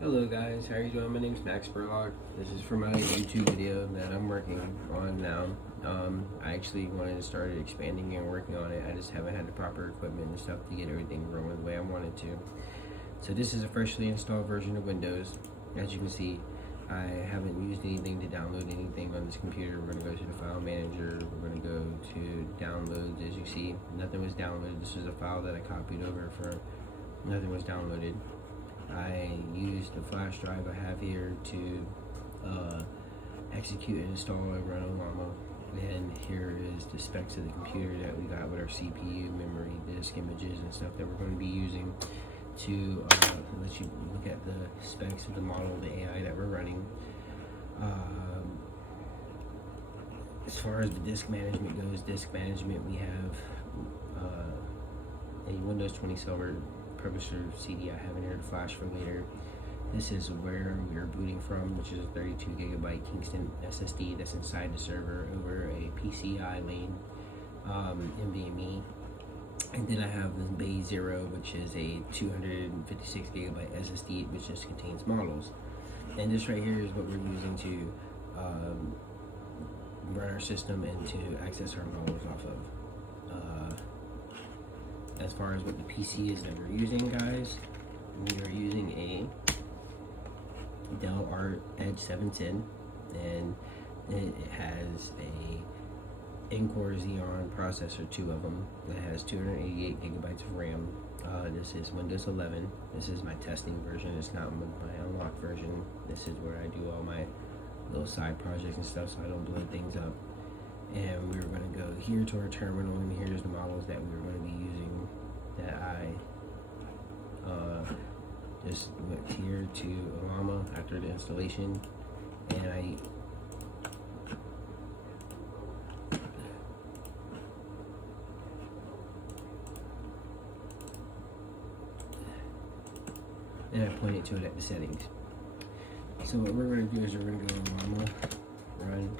Hello guys, how are you doing? My name is Max Burlock. This is for my YouTube video that I'm working on now. I actually wanted to start expanding and working on it. I just haven't had the proper equipment and stuff to get everything rolling the way I wanted to. So this is a freshly installed version of Windows. As you can see, I haven't used anything to download anything on this computer. We're going to go to the file manager. We're going to go to downloads. As you see, nothing was downloaded. This is a file that I copied over from. Nothing was downloaded. I used the flash drive I have here to execute and install and run Ollama. And here is the specs of the computer that we got with our CPU, memory, disk, images, and stuff that we're going to be using to let you look at the specs of the model, the AI that we're running. As far as the disk management goes, we have a Windows 20 Silver Publisher CD I have in here to flash for later. This is where we're booting from, which is a 32 gigabyte Kingston SSD that's inside the server over a PCI lane NVMe. And then I have the Bay Zero, which is a 256 gigabyte SSD, which just contains models. And this right here is what we're using to run our system and to access our models off of. As far as what the PC is that we're using, guys, we are using a Dell PowerEdge 710, and it has a in-core Xeon processor, two of them, that has 288 gigabytes of RAM. This is Windows 11. This is my testing version. It's not my unlocked version. This is where I do all my little side projects and stuff so I don't blow things up. And we were going to go here to our terminal, and here's the models that we were going to be using that I just went here to Ollama after the installation, and I pointed to it at the settings. So what we're going to do is we're going to go to Ollama, run.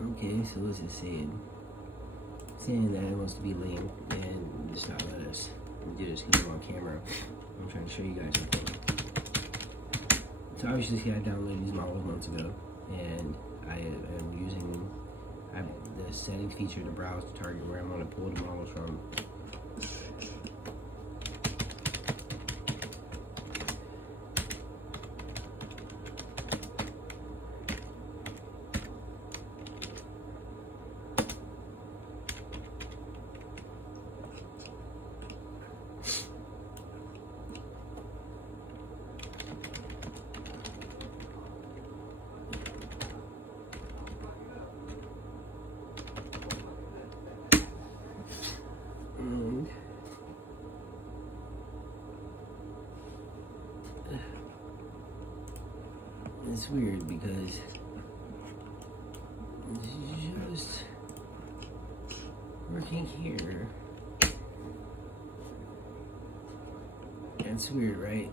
Okay, so what's it saying? Saying that it wants to be lame and just not let us do this because we're on camera. I'm trying to show you guys something. So obviously I downloaded these models months ago, and I am using the settings feature to browse the target where I'm going to pull the models from. It's weird because it's just working here. It's weird, right?